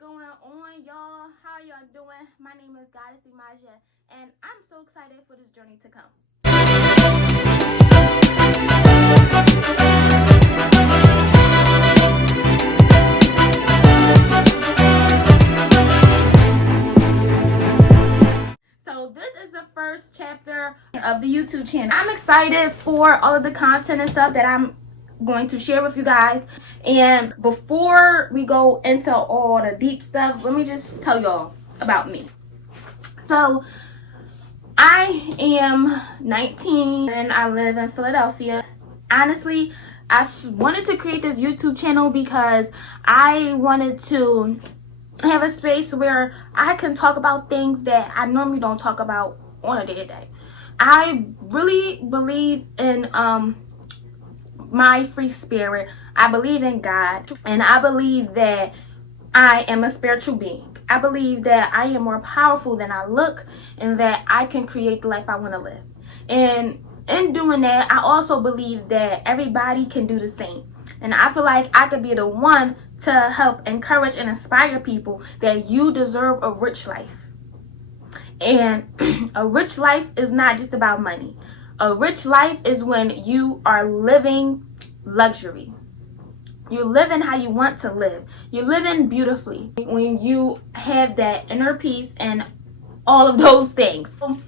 going on, y'all? How y'all doing? My name is Goddess Emajah, and I'm so excited for this journey to come. So this is the first chapter of the YouTube channel. I'm excited for all of the content and stuff that I'm going to share with you guys. And before we go into all the deep stuff, let me just tell y'all about me. So I am 19 and I live in Philadelphia. Honestly, I wanted to create this YouTube channel because I wanted to have a space where I can talk about things that I normally don't talk about on a day-to-day. I really believe in my free spirit. I believe in God, and I believe that I am a spiritual being. I believe that I am more powerful than I look, and that I can create the life I want to live. And in doing that, I also believe that everybody can do the same. And I feel like I could be the one to help encourage and inspire people that you deserve a rich life. And a rich life is not just about money. A rich life is when you are living luxury. You're living how you want to live. You're living beautifully when you have that inner peace and all of those things. So,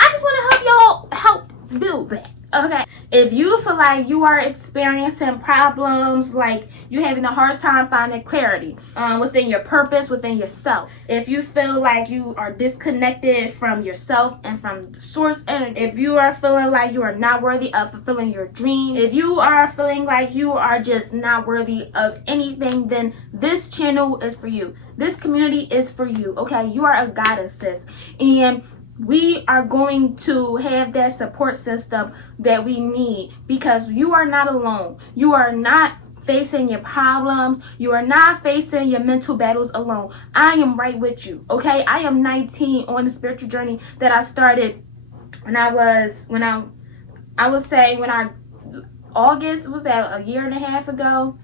I just want to help build that. Okay, if you feel like you are experiencing problems, like you're having a hard time finding clarity within your purpose, within yourself, if you feel like you are disconnected from yourself and from the source energy, if you are feeling like you are not worthy of fulfilling your dream, if you are feeling like you are just not worthy of anything, then this channel is for you. This community is for you. Okay, you are a goddess, sis, and we are going to have that support system that we need, because you are not alone. You are not facing your problems. You are not facing your mental battles alone. I am right with you. Okay, I am 19 on the spiritual journey that I started when August, was that a year and a half ago?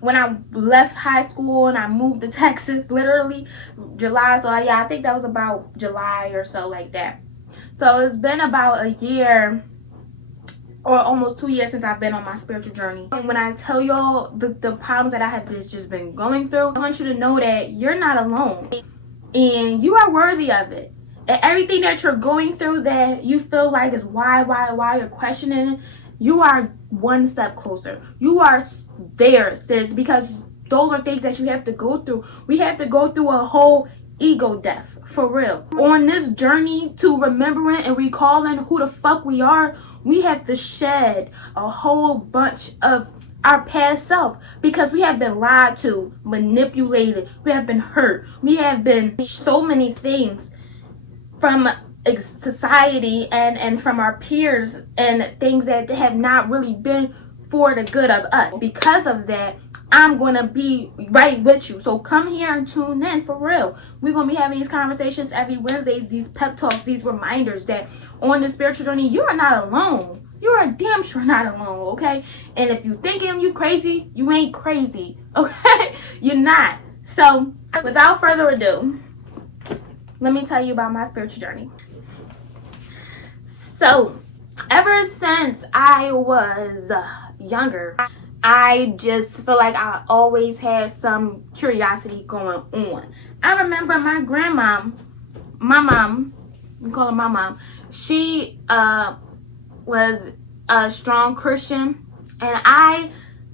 When I left high school and I moved to Texas, literally July. So yeah, I think that was about July or so, like that. So it's been about a year or almost 2 years since I've been on my spiritual journey. And when I tell y'all the problems that I have just been going through, I want you to know that you're not alone and you are worthy of it. And everything that you're going through that you feel like is why you're questioning it, you are one step closer. You are there, sis, because those are things that you have to go through. We have to go through a whole ego death, for real. On this journey to remembering and recalling who the fuck we are, we have to shed a whole bunch of our past self, because we have been lied to, manipulated, we have been hurt, we have been so many things from society and from our peers, and things that have not really been for the good of us. Because of that, I'm gonna be right with you. So come here and tune in, for real. We're gonna be having these conversations every Wednesdays, these pep talks, these reminders that on the spiritual journey, you are not alone. You are damn sure not alone, okay? And if you thinking you crazy, you ain't crazy, okay? You're not. So without further ado, let me tell you about my spiritual journey. So ever since I was younger, I just feel like I always had some curiosity going on. I remember my grandma, my mom, we call her my mom, she was a strong Christian, and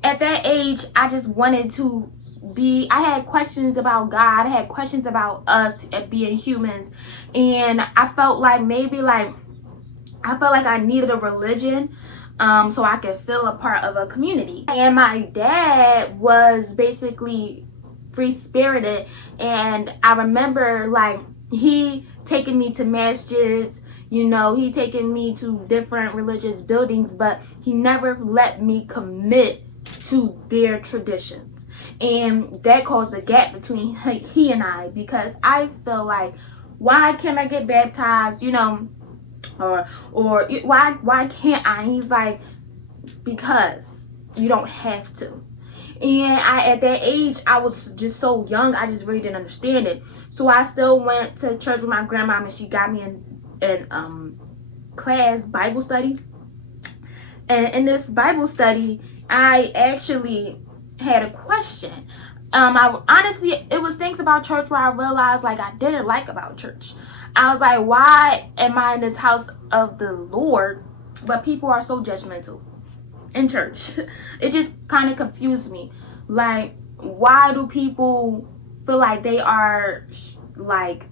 at that age, I just wanted to I had questions about God, I had questions about us as being humans, and I felt like I needed a religion so I could feel a part of a community. And my dad was basically free-spirited, and I remember like he taking me to masjids, you know, he taking me to different religious buildings, but he never let me commit to their traditions. And that caused a gap between he and I, because I feel like, why can't I get baptized, you know, or why can't I? And he's like, because you don't have to. And at that age, I was just so young, I just really didn't understand it. So I still went to church with my grandma, and she got me in class Bible study. And in this Bible study, I actually had a question. I honestly, it was things about church where I realized like I didn't like about church. I was like, why am I in this house of the Lord, but people are so judgmental in church? It just kind of confused me. Like, why do people feel like they are like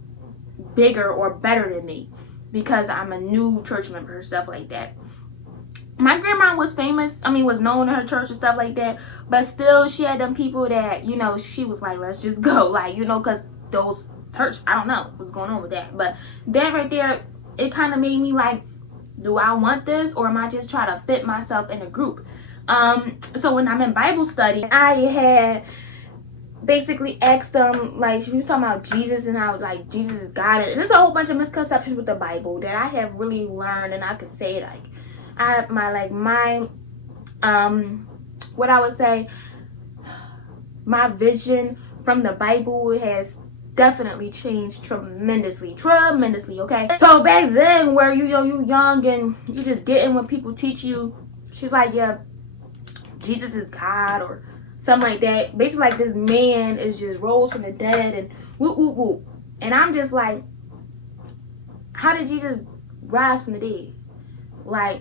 bigger or better than me because I'm a new church member, stuff like that. My grandma was famous, was known in her church and stuff like that, but still she had them people that, she was like, let's just go, like, because those church, I don't know what's going on with that. But that right there, it kind of made me like, do I want this, or am I just trying to fit myself in a group? So when I'm in Bible study, I had basically asked them, like, she was talking about Jesus and how like Jesus is God, and there's a whole bunch of misconceptions with the Bible that I have really learned, and I could say like I have what I would say, my vision from the Bible has definitely changed tremendously, okay? So back then, where you young and you just get in when people teach you, she's like, yeah, Jesus is God or something like that. Basically, like, this man is just rose from the dead and whoop, whoop, whoop. And I'm just like, how did Jesus rise from the dead? Like,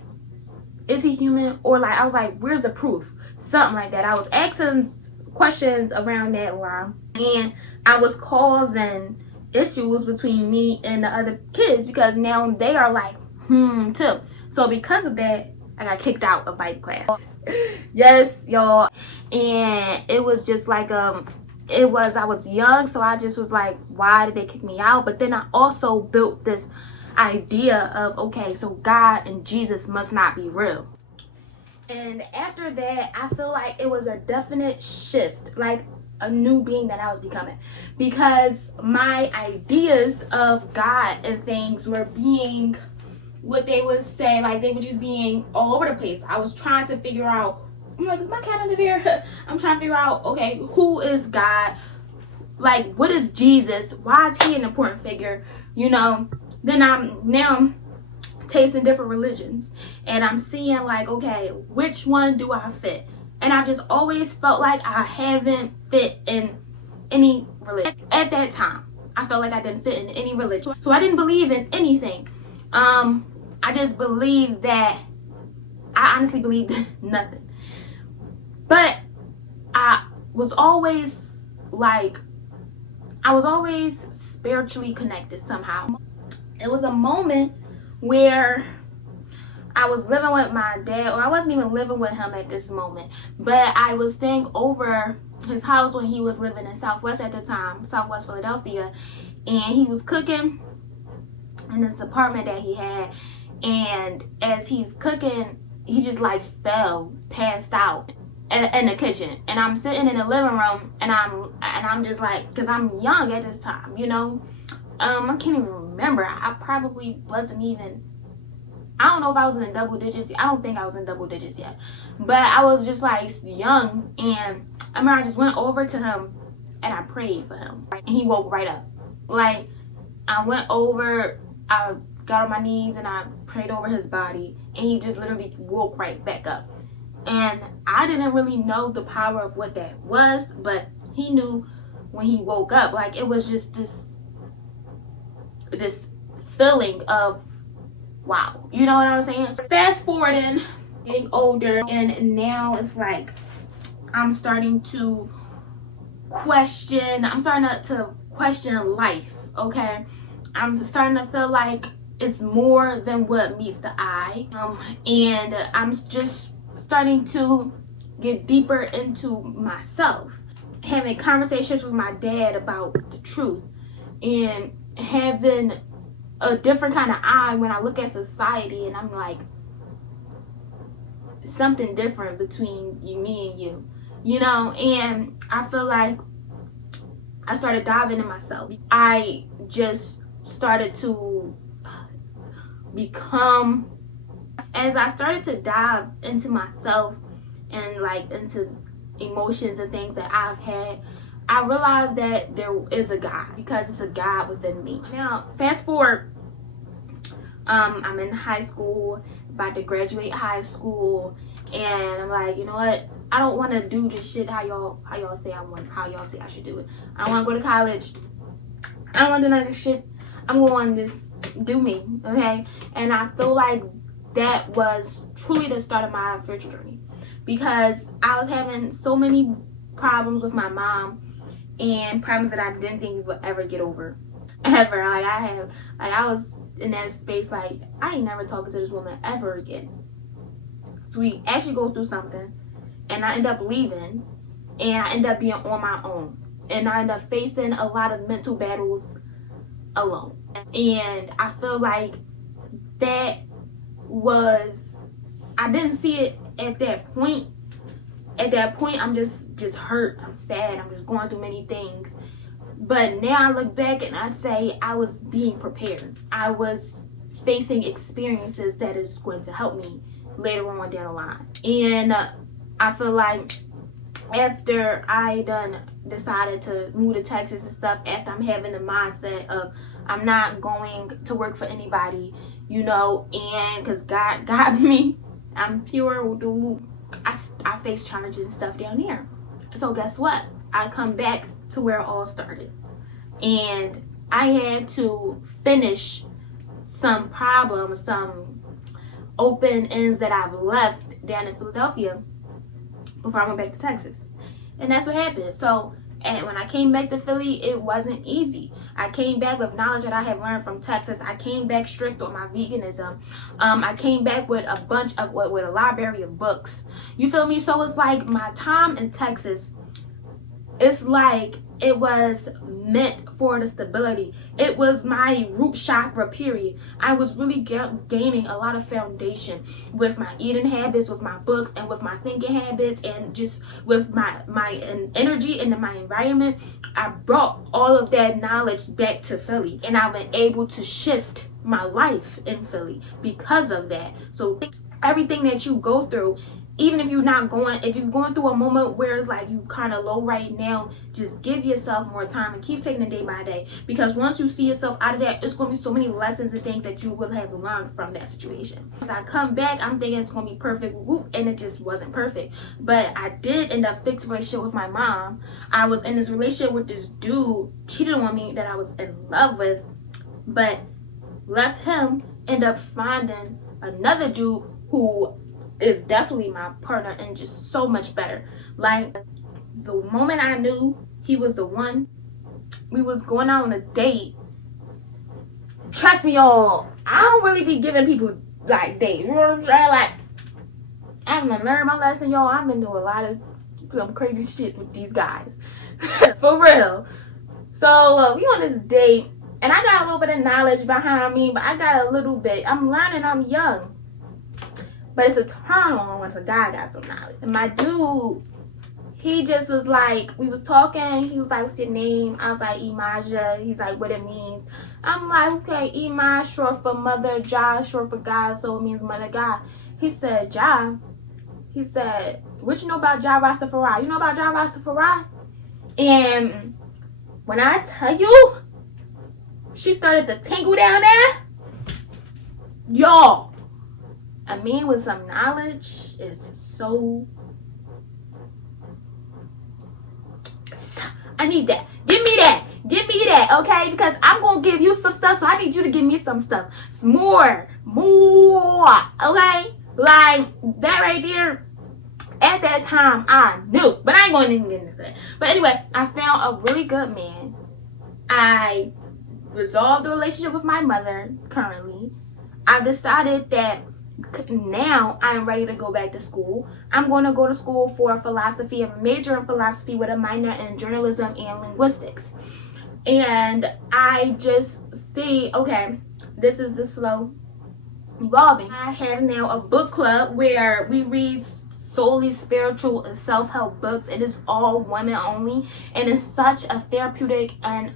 is he human? Or like, I was like, where's the proof? Something like that. I was asking questions around that line, and I was causing issues between me and the other kids because now they are like, too. So because of that, I got kicked out of Bible class. Yes, y'all. And it was just like, I was young, so I just was like, why did they kick me out? But then I also built this idea of, okay, so God and Jesus must not be real. And after that, I feel like it was a definite shift, like a new being that I was becoming, because my ideas of God and things were being, what they would say, like they were just being all over the place. I was trying to figure out, I'm like, is my cat under there? I'm trying to figure out, okay, who is God? Like, what is Jesus? Why is he an important figure? Then I'm now tasting different religions, and I'm seeing like, okay, which one do I fit? And I've just always felt like I haven't fit in any religion. At that time, I felt like I didn't fit in any religion. So I didn't believe in anything. I just believed that, I honestly believed nothing. But I was always spiritually connected somehow. It was a moment where I was living with my dad, or I wasn't even living with him at this moment, but I was staying over his house when he was living in Southwest at the time, Southwest Philadelphia, and he was cooking in this apartment that he had, and as he's cooking, he just like passed out in the kitchen, and I'm sitting in the living room, and I'm just like, because I'm young at this time, I can't even remember. I probably wasn't even, I don't know if I was in double digits. I don't think I was in double digits yet. But I was just like young, and I remember I just went over to him and I prayed for him. And he woke right up. Like, I went over, I got on my knees and I prayed over his body, and he just literally woke right back up. And I didn't really know the power of what that was, but he knew when he woke up. Like, it was just this feeling of, wow, you know what I'm saying? Fast forwarding, getting older, and now it's like I'm starting to question life, okay? I'm starting to feel like it's more than what meets the eye, and I'm just starting to get deeper into myself, having conversations with my dad about the truth, and having a different kind of eye when I look at society, and I'm like, something different between me and you, and I feel like I started diving into myself. I just started to become, as I started to dive into myself and like into emotions and things that I've had, I realized that there is a God, because it's a God within me. Now, fast forward, I'm in high school, about to graduate high school, and I'm like, you know what? I don't want to do this shit how y'all say I should do it. I don't want to go to college. I don't want to do none of this shit. I'm going to just do me, okay? And I feel like that was truly the start of my spiritual journey, because I was having so many problems with my mom, and problems that I didn't think we would ever get over. Ever. I was in that space like, I ain't never talking to this woman ever again. So we actually go through something, and I end up leaving, and I end up being on my own, and I end up facing a lot of mental battles alone. And I feel like that was, I didn't see it at that point. At that point, I'm just hurt. I'm sad. I'm just going through many things. But now I look back and I say I was being prepared. I was facing experiences that is going to help me later on down the line. And I feel like after I done decided to move to Texas and stuff, after I'm having the mindset of I'm not going to work for anybody, you know, and because God got me, I'm pure. I face challenges and stuff down here. So guess what? I come back to where it all started. And I had to finish some problems, some open ends that I've left down in Philadelphia before I went back to Texas. And that's what happened. So when I came back to Philly, it wasn't easy. I came back with knowledge that I had learned from Texas. I came back strict on my veganism. I came back with a bunch of, with a library of books. You feel me? So it's like my time in Texas, it's like it was meant for the stability. It was my root chakra period. I was really gaining a lot of foundation with my eating habits, with my books, and with my thinking habits, and just with my energy and my environment. I brought all of that knowledge back to Philly, and I've been able to shift my life in Philly because of that. So everything that you go through, even if you're going through a moment where it's like you kind of low right now, just give yourself more time and keep taking it day by day. Because once you see yourself out of that, it's going to be so many lessons and things that you will have learned from that situation. As I come back, I'm thinking it's going to be perfect, and it just wasn't perfect. But I did end up fixing a relationship with my mom. I was in this relationship with this dude, cheated on me, that I was in love with, but left him, end up finding another dude who is definitely my partner and just so much better. Like, the moment I knew he was the one, we was going out on a date. Trust me, y'all, I don't really be giving people like dates, you know what I'm saying? Like, I've been learning my lesson, y'all. I've been doing a lot of some crazy shit with these guys. For real. So we on this date, and I got a little bit of knowledge behind me, but I got a little bit. I'm learning, I'm young. But it's a turn on once a guy got some knowledge. And my dude, he just was like, we was talking. He was like, what's your name? I was like, Emajah. He's like, what it means. I'm like, okay, Emaj, short for mother, Jah, short for God, so it means mother God. He said, Jah. He said, what you know about Jah Rastafari? You know about Jah Rastafari? And when I tell you, she started to tingle down there. Y'all. A man with some knowledge is so... I need that. Give me that. Give me that, okay? Because I'm going to give you some stuff, so I need you to give me some stuff. It's more, okay? Like, that right there, at that time, I knew. But I ain't going to even get into that. But anyway, I found a really good man. I resolved the relationship with my mother currently. I decided that now I'm ready to go back to school. I'm going to go to school for philosophy, a major in philosophy with a minor in journalism and linguistics. And I just see, okay, this is the slow evolving. I have now a book club where we read solely spiritual and self-help books. It is all women only, and it's such a therapeutic, and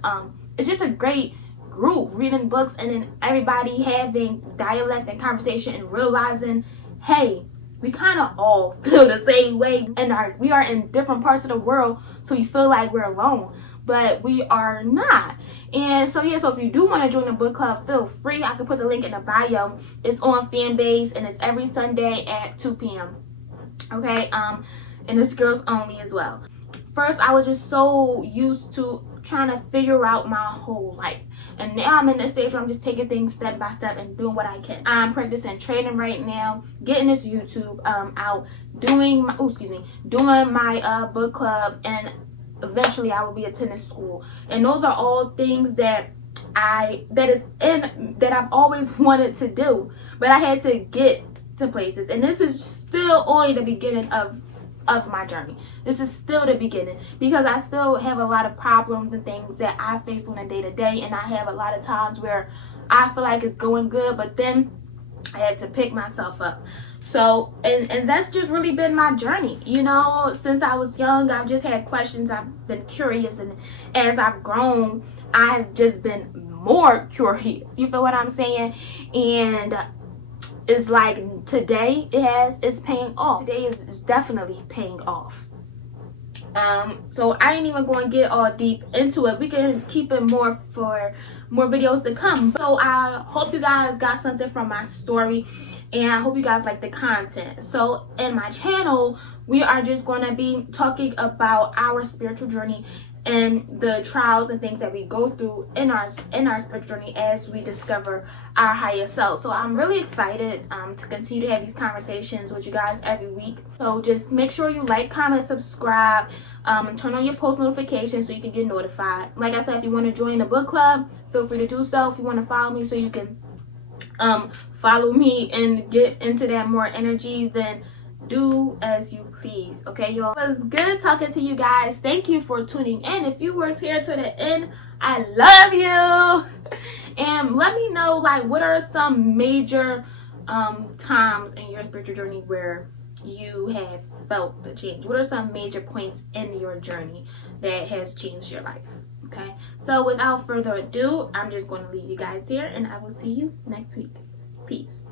it's just a great group reading books, and then everybody having dialect and conversation and realizing, hey, we kind of all feel the same way, and we are in different parts of the world, so we feel like we're alone, but we are not. And so yeah, so if you do want to join the book club, feel free. I can put the link in the bio. It's on Fanbase, and it's every Sunday at 2 p.m. Okay, and it's girls only as well. First, I was just so used to trying to figure out my whole life, and now I'm in this stage where I'm just taking things step by step and doing what I can. I'm practicing trading right now, getting this YouTube out, doing my doing my book club, and eventually I will be attending school. And those are all things that I've always wanted to do, but I had to get to places, and this is still only the beginning of my journey. This is still the beginning, because I still have a lot of problems and things that I face on a day-to-day, and I have a lot of times where I feel like it's going good, but then I had to pick myself up. So and that's just really been my journey, you know. Since I was young, I've just had questions, I've been curious, and as I've grown, I've just been more curious, you feel what I'm saying? And it's like today it's paying off. Today is definitely paying off. So I ain't even going to get all deep into it. We can keep it more for more videos to come. So I hope you guys got something from my story, and I hope you guys like the content. So in my channel, we are just going to be talking about our spiritual journey and the trials and things that we go through in our spiritual journey as we discover our higher self. So I'm really excited to continue to have these conversations with you guys every week. So just make sure you like, comment, subscribe, and turn on your post notifications so you can get notified. Like I said, if you want to join the book club, feel free to do so. If you want to follow me so you can follow me and get into that more energy, then do as you please. Okay, y'all, it was good talking to you guys. Thank you for tuning in. If you were here to the end, I love you. And let me know, like, what are some major times in your spiritual journey where you have felt the change? What are some major points in your journey that has changed your life? Okay, so without further ado, I'm just going to leave you guys here, and I will see you next week. Peace.